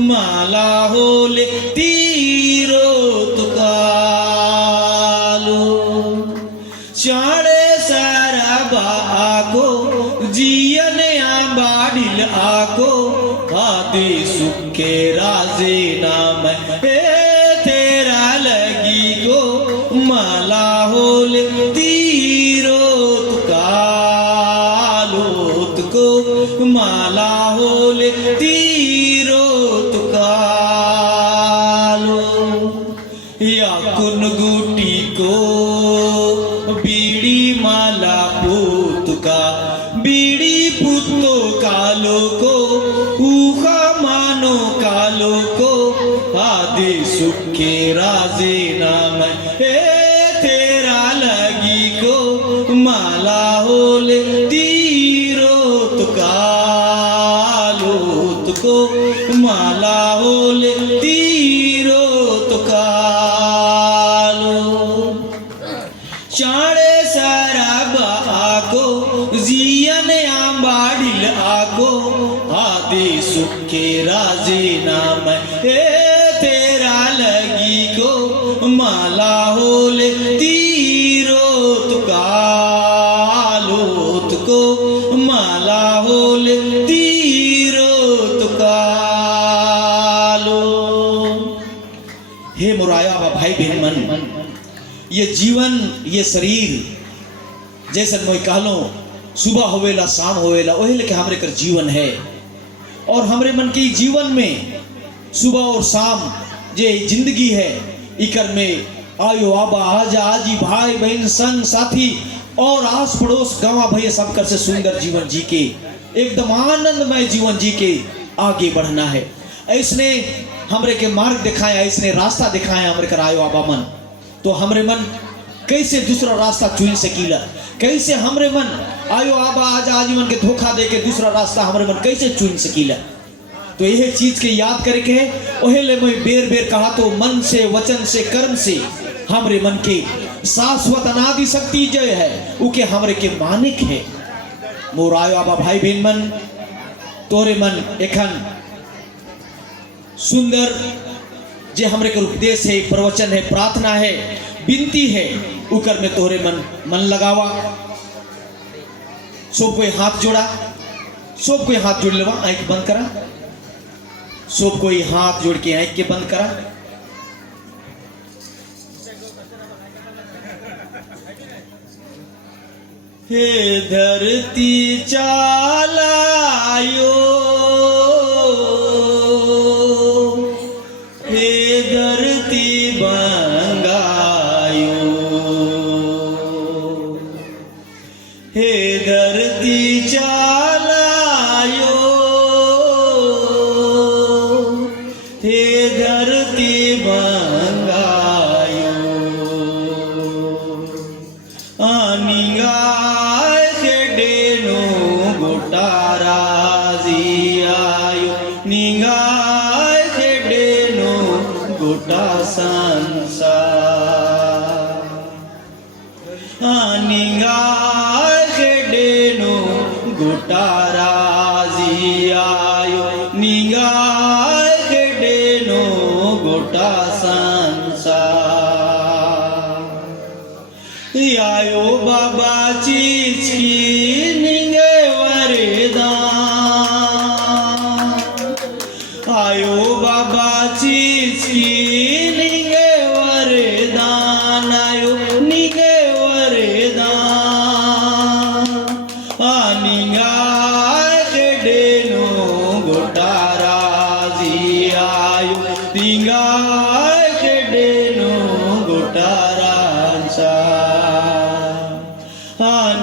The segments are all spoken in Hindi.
माला होले तीरो तुकालो चाळे सारा बाको जियन आंबाडिल आको आदि सुखे राजे नाम हे तेरा लगी गो माला होले तीरो तुकालो तुको माला होले तीरो तुकालो या कुनगुटी को बीड़ी माला पुतका बीड़ी पुतो कालो को उखा मानो कालो को आदि सुखे राजे नाम हे तेरा लगी को माला होले तीरो तुकालो तुको माला होले तीरो तुकालो चाळे सारा बाको जियन आंबाडिल आको आदि सुखे राजे नाम हे तेरा लगी को माला होले तीरो तुकालो तुको माला होले तीरो तुकालो। हे मोराया भाई बहन मन ये जीवन ये शरीर जैसे मैं कहलो सुबह होवेला शाम होवेला वही लेके हमरे कर जीवन है और हमरे मन के जीवन में सुबह और शाम जे जिंदगी है इकर में आयो आबा आजा आजी भाई बहन संग साथी और आस पड़ोस गाँव भैया सब कर से सुंदर जीवन जी के एकदम आनंदमय जीवन जी के आगे बढ़ना है। ऐसने हमरे के मार्ग दिखाया ऐसने रास्ता दिखाया हमरे कर आयो आबा मन तो हमरे मन कैसे दूसरा रास्ता चुन सकीला कैसे हमरे मन आयो आबा आजा आजीवन के धोखा दे के दूसरा रास्ता हमरे मन कैसे चुन सकीला। तो यह चीज के याद करके है ओहे ले मैं बेर बेर कहा तो मन से वचन से कर्म से हमरे मन के शाश्वत अनादि शक्ति जय है उके हमरे के मानिक है। मोर आयो आबा भाई बहन मन तोरे मन एखन सुंदर जे हमरे के उपदेश है प्रवचन है प्रार्थना है विनती है उकर में तोहरे मन लगावा। सब कोई हाथ जोड़ा सब कोई हाथ जोड़ लेवा आंख बंद करा सब कोई हाथ जोड़ के आंख के बंद करा। हे धरती चालायो हे धरती बंगायो हे धरती चालायो हे धरती बंगायो निगाह के डेनो गोटारा जियायो निगाह के डेनो गोटा संसार निगाह के डेनो गोटारा जियायो निगाह के डेनो गोटा संसार आयो बाबा चीज की निगे वरदान आयो बाबा चीज की निगे वरदान आयो निगे वरदान निगाह के डेनो गोटारा जियायो निगाह के डेनो गोटारा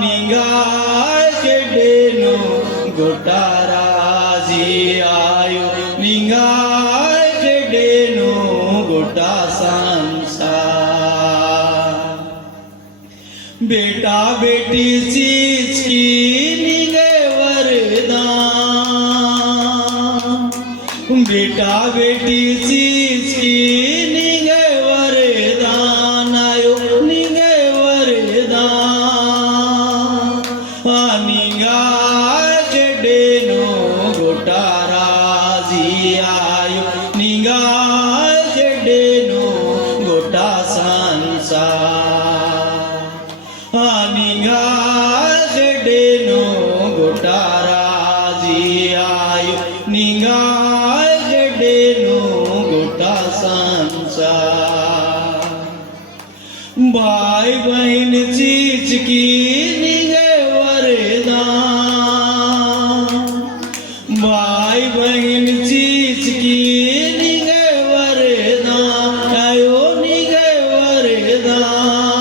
निगाह के डेनो गोटारा जियायो निगाह के डेनो गोटा संसार बेटा बेटी चीज की निगे वरदान बेटा बेटी चीज की निगे वरदान आयो निगे वरदान निगाह के डेनो गोटारा जियायो राजी आयो निगाय गडेनु गोटा संसार भाई बहन चीज की निगे वरदान भाई बहन चीज की निगे वरदान आयो निगे वरदान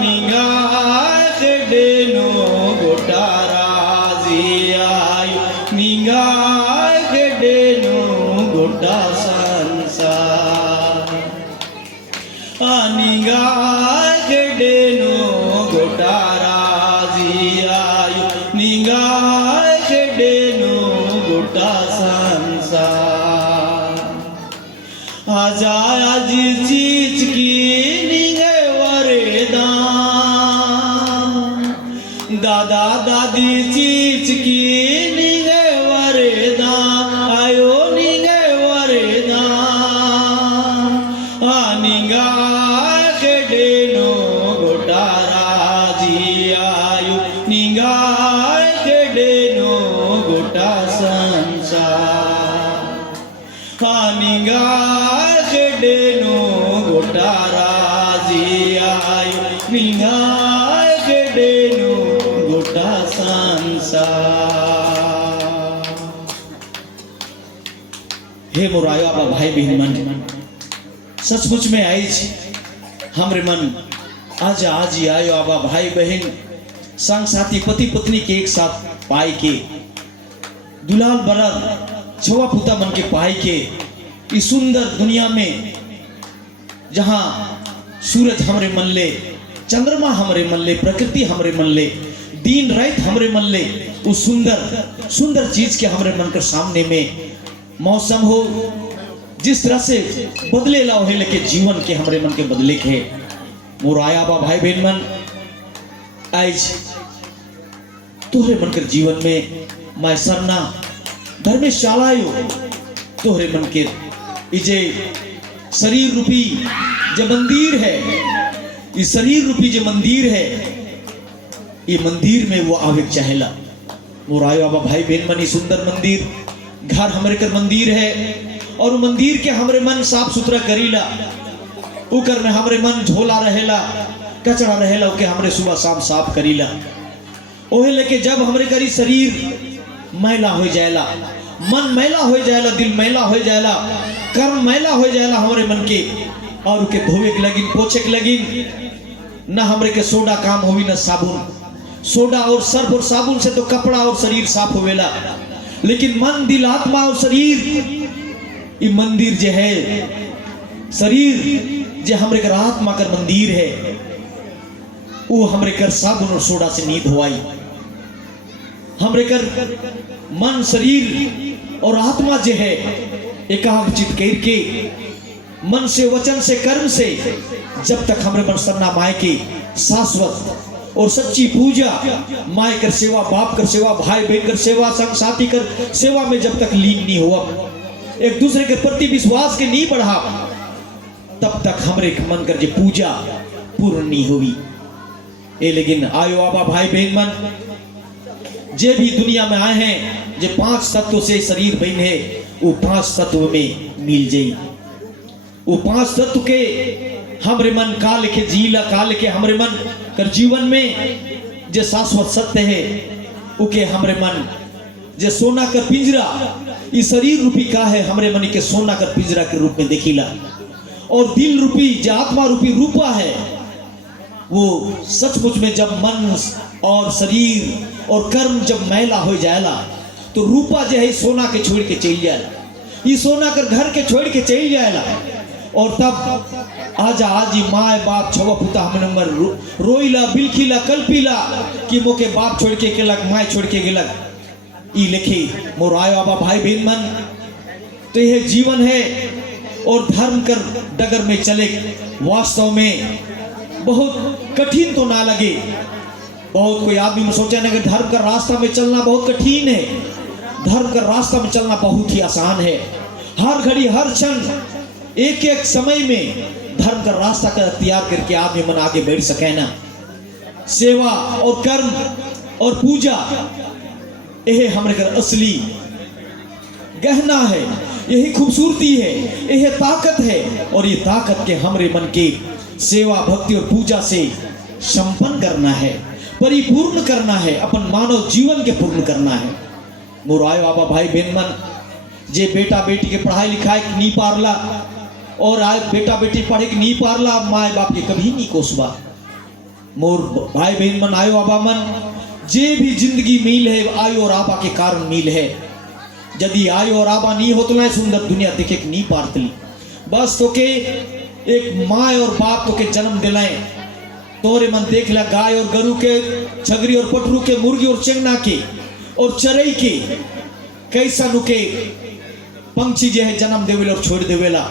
निगाह गडेनु गोटा राजी आयो निगाह गडेनु गोटा संसार निगाह गडेनु गोटा राजी आयो निगाह गडेनु गोटा संसार आजा आज चीज की निगे वरदान दादा दादी चीज की निगे वरदान आयो निगे वरदान निगाह गडेनु गोटा राजी आयो निगाह गडेनु गोटा संसार निगाह गडेनु गोटा राजी आयो निगाह गडेनु गोटा संसार। हे मोर आयो आबा भाई बहन मन सचमुच में आई हमरे मन आज आज ही आयो आबा भाई बहन संग साथी पति पत्नी के एक साथ पाई के दुलाल बरद छवा पुता मन के पाई के इस सुंदर दुनिया में जहां सूरज हमरे मन ले चंद्रमा हमरे मन ले प्रकृति हमरे मन ले दिन रात हमरे मन ले उस सुंदर सुंदर चीज के हमरे मन के सामने में मौसम हो जिस तरह से बदले ला हो लेके जीवन के हमरे मन के बदले के मोर आया बा भाई बहन मन आज तोहरे मन के जीवन में मैं सरना धर्मशालायो तोहरे मन के इजे शरीर रूपी जो मंदिर है ये शरीर रूपी जो मंदिर है ये मंदिर में वो आवे चाहेला मोर आयो बाबा भाई बहन मन सुंदर मंदिर घर हमरे कर मंदिर है और मंदिर के हमरे मन साफ सुथरा करीला उकर में हमरे मन झोला रहेला कचरा रहेला ओके हमरे सुबह शाम साफ करीला ओहे लेके जब हमरे करी शरीर मैला हो जाएला मन मैला हो जाएला दिल मैला हो जाएला कर्म मैला हो जाएला हमरे मन के और उके धोवे के लगिन पोछे के लगिन न हमरे के सोडा काम होवी न साबुन सोडा और सर्फ और साबुन से तो कपड़ा और शरीर साफ होवेला लेकिन मन दिल आत्मा और शरीर ये मंदिर जो है शरीर जो हमरे कर आत्मा कर मंदिर है वो हमरे कर साबुन और सोडा से नींद हुआई हमरे कर मन शरीर और आत्मा जो है एकाग्रचित करके मन से वचन से कर्म से जब तक हमरे मन सरना माए के शाश्वत और सच्ची पूजा माए कर सेवा बाप कर सेवा भाई बहन कर सेवा संग साथी कर सेवा में जब तक लीन नहीं हुआ एक दूसरे के प्रति विश्वास के नहीं बढ़ा तब तक हमरे मन कर जे पूजा पूर्ण नहीं हुई ए लेकिन आयो आबा भाई बहन मन जे भी दुनिया में आए हैं जे 5 तत्व से शरीर बन है वो 5 तत्व में मिल जाई वो 5 तत्व के हमरे मन का लिखे जीला का लिखे हमरे मन कर जीवन में जे शाश्वत सत्य है उके हमरे मन जे सोना कर पिंजरा ये शरीर रूपी का है हमरे मन के सोना कर पिंजरा के रूप में देखिला और दिल रूपी जो आत्मा रूपी रूपा है वो सचमुच में जब मन और शरीर और कर्म जब मैला हो जाएला तो रूपा जो है सोना के छोड़ के चल जाएला ये सोना कर घर के छोड़ के चल जाएला और तब आजा आजी माए बाप छवा पुता हमने रोईला बिलखीला कल्पीला कि मोके बाप छोड़ के गेलक माए छोड़ के गेलक ई लिखे मोर आयो बाबा भाई बहन मन तो यह जीवन है और धर्म कर डगर में चले वास्तव में बहुत कठिन तो ना लगे बहुत कोई आदमी में सोचे ना कि धर्म का रास्ता में चलना बहुत कठिन है धर्म का रास्ता में चलना बहुत ही आसान है हर घड़ी हर क्षण एक एक समय में धर्म का रास्ता का अख्तियार करके आदमी मन आगे बढ़ सके ना सेवा और कर्म और पूजा, यह हमारे घर असली गहना है, यही खूबसूरती है, यह ताकत है। और ये ताकत के हमारे मन के सेवा भक्ति और पूजा से संपन्न करना है, परिपूर्ण करना है, अपन मानव जीवन के पूर्ण करना है। मोर आयो बाबा भाई बहन मन जे बेटा बेटी के पढ़ाई लिखाई नहीं पारला, और आए बेटा बेटी पढ़े के नहीं पारला, माए बाप के कभी नहीं कोसबा। मोर भाई बहन मन आयो बाबा मन जे भी जिंदगी मिल है आयो और आबा के कारण मिल है। यदि आयो और आबा नहीं होत ना सुंदर दुनिया देखे नहीं पारतली। बस तो के एक माँ और बाप तो के जन्म दिलाए, तोरे मन देख ला गाय और गरु के, छगरी और पटरू के, मुर्गी और चेंगना के और चरई के, कैसा नुके पंछी जे है जन्म देवेला और छोड़ देवेला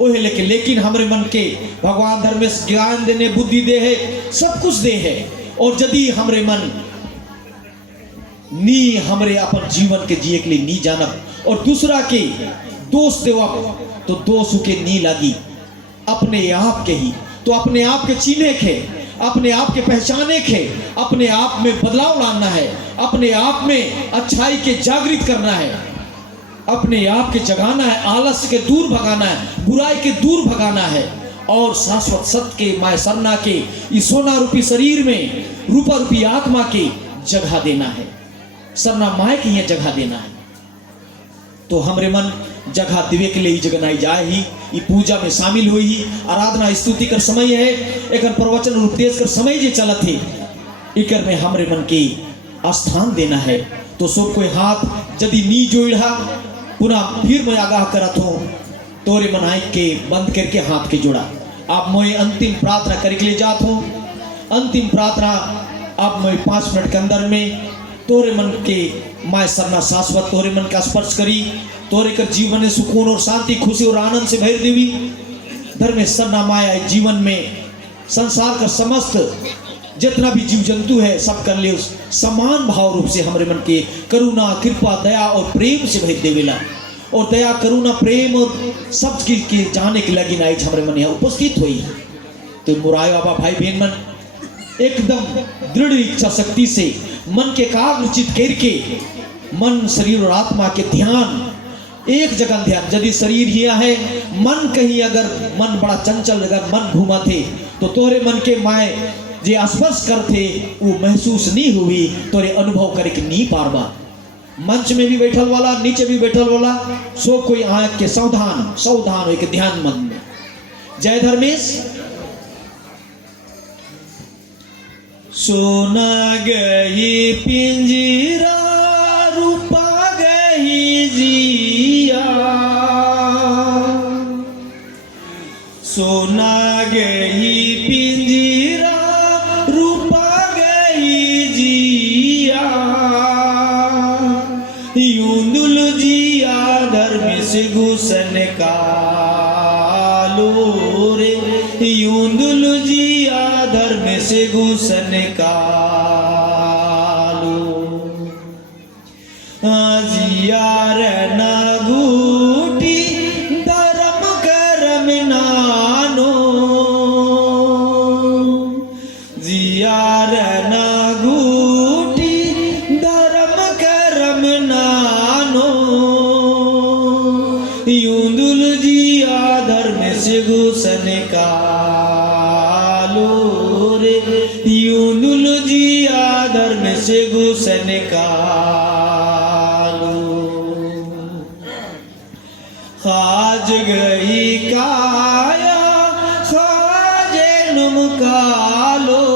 ओहे लेके। लेकिन हमारे मन के भगवान धर्म में ज्ञान देने, बुद्धि दे है, सब कुछ दे है। और यदि हमारे मन नी हमरे अपन जीवन के जिए के लिए नी जानब और दूसरा के दोष देवा तो दोष के नी लगी अपने आप के ही, तो अपने आप के चीने के, अपने आप के पहचाने के, अपने आप में बदलाव लाना है, अपने आप में अच्छाई के जागृत करना है, अपने आप के जगाना है, आलस्य के दूर भगाना है, बुराई के दूर भगाना है और शाश्वत सत्य के माय सरना के इस सोना रूपी शरीर में रूपा रूपी आत्मा के जगह देना है, सरना माय की यह जगह देना है। तो हमरे मन जगह दिवे के लिए ही जगनाई जाए ही, ये पूजा में शामिल हुई ही, आराधना स्तुति कर समय है, एक प्रवचन और उपदेश कर समय जे चलत है, इकर में हमरे मन के स्थान देना है। तो सब कोई हाथ यदि नी जोड़ा पुनः फिर मैं आगाह करत हूँ, तोरे मनाई के बंद करके हाथ के जोड़ा। आप मैं अंतिम प्रार्थना करके लिए जात हूँ। अंतिम प्रार्थना अब मैं 5 मिनट के अंदर में तोरे मन के माय सरना शाश्वत तोरे मन का स्पर्श करी, तोरे कर जीवन में सुकून और शांति, खुशी और आनंद से भर देवी। धर्मेश्वर ना माया जीवन में संसार का समस्त जितना भी जीव जंतु है सब कर ले उस समान भाव रूप से हमारे मन के करुणा, कृपा, दया और प्रेम से भर देवेला। और दया, करुणा, प्रेम और सब चीज के जाने की लगी नाइज हमारे मन यहाँ उपस्थित हुई। तो मुराय बाबा भाई बहन मन एकदम दृढ़ इच्छा शक्ति से मन के एकाग्रचित करके मन, शरीर और आत्मा के ध्यान एक जगह ध्यान। यदि शरीर हिया है, मन कहीं अगर मन बड़ा चंचल अगर मन घूमा थे तो तोरे मन के माए जे स्पर्श करते वो महसूस नहीं हुई, तोरे अनुभव करके नहीं पारबा। मंच में भी बैठल वाला, नीचे भी बैठल वाला, सो कोई आँख के सावधान सावधान एक ध्यान मन में। जय धर्मेश। सोना गई पिंजरा रूपा गई जिया, सोना गई पिंजरा रूपा गई जिया, यूंदुल जिया धर्म से घुसन कालो रे, यूंदुल जिया धर्म से घुसन कालो, जियार न घूटी धर्म करम नानो, जियार न घूटी धर्म करम नानो, यूंदुल जिया धर्म से घुसन कालो रे, यूंदुल जिया धर्म से घुसन कालो, खाज गई काया खाजे नुम कालो,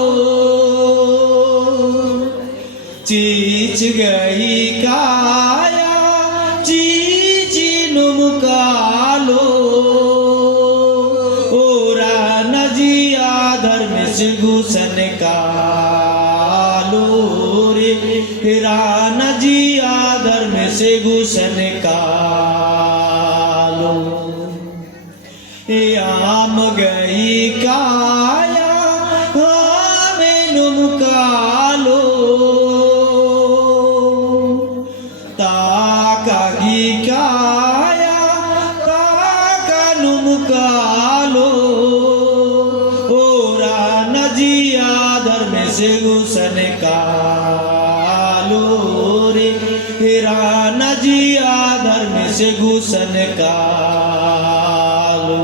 चीच गई काया चीची नुम कालो, ओरा नजिया धर्म से घुसन कालो रे, रान जिया धर्म से घुसन कालो, आम गई काया आमे नुम कालो, ताकागी काया ताका नुम कालो, ओरा नजिया धर्म से घुसन कालो। राना जिया धर्म से घुसन कालो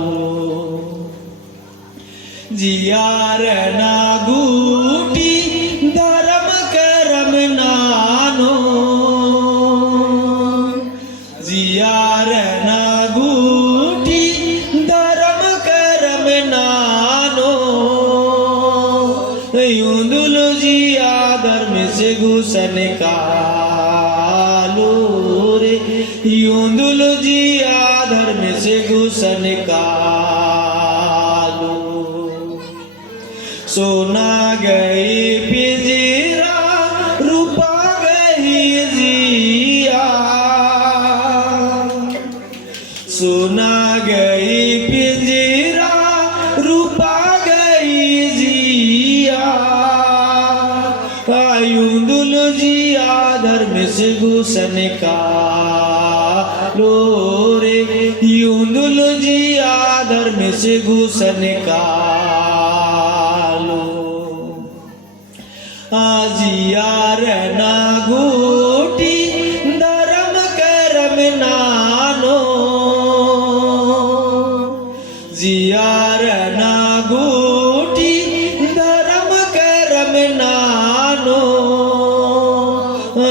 जिया रहना गूटी धर्म करम नानो जिया रहना गूटी धर्म करम नानो यूंदुल जिया धर्म से घुसन कालो रे यूंदुल जिया धर्म से घुसन कालो सोना गई पिंजरा रूपा गई जिया सोना गई पिंजरा रूपा गई जिया यूंदुल जिया धर्म से घुसन कालो रे यूंदुल जिया धर्म से घुसन कालो जिया रहना गूटी धर्म करम नानो जिया रहना गूटी धर्म करम नानो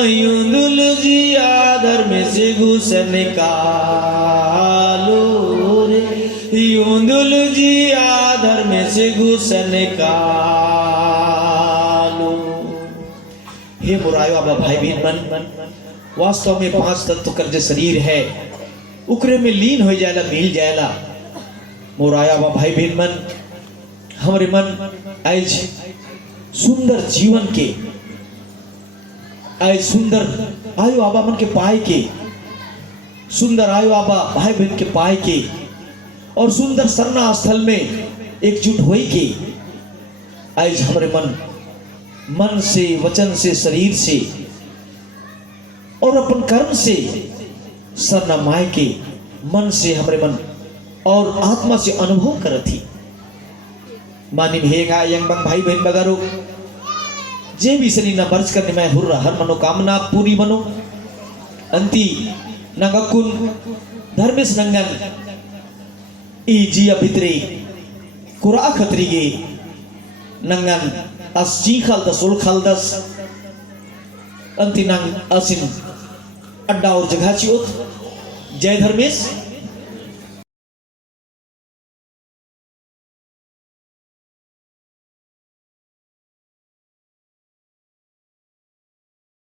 यूंदुल जिया धर्म से घुसन कालो रे यूंदुल जिया धर्म से घुसन कालो। हे मुरायो आबा भाई बहन मन वास्तव में 5 तत्व कर जो शरीर है उकरे में लीन हो जाएला मिल जाएला। मोराया आबा भाई बहन मन हमारे मन आज सुंदर जीवन के आज सुंदर आयु आबा मन के पाए के सुंदर आयु आबा भाई बहन के पाए के और सुंदर सरना स्थल में एकजुट होई के आज हमारे मन से वचन से शरीर से और अपन कर्म से सरना माय के मन से हमारे मन और आत्मा से अनुभव करती मानी भेगा यंग बंग भाई बहन बगारो जे भी सनी न वर्ष करने में हुर्रा हर मनोकामना पूरी मनो अंति नगकुन धर्मेश नंगन ई जिया भितरे कुरा खतरीगे नंगन अस जी खालदस उल खालदस अंति नंग असिन अड्डा और जगह चियोत जय धर्मेश।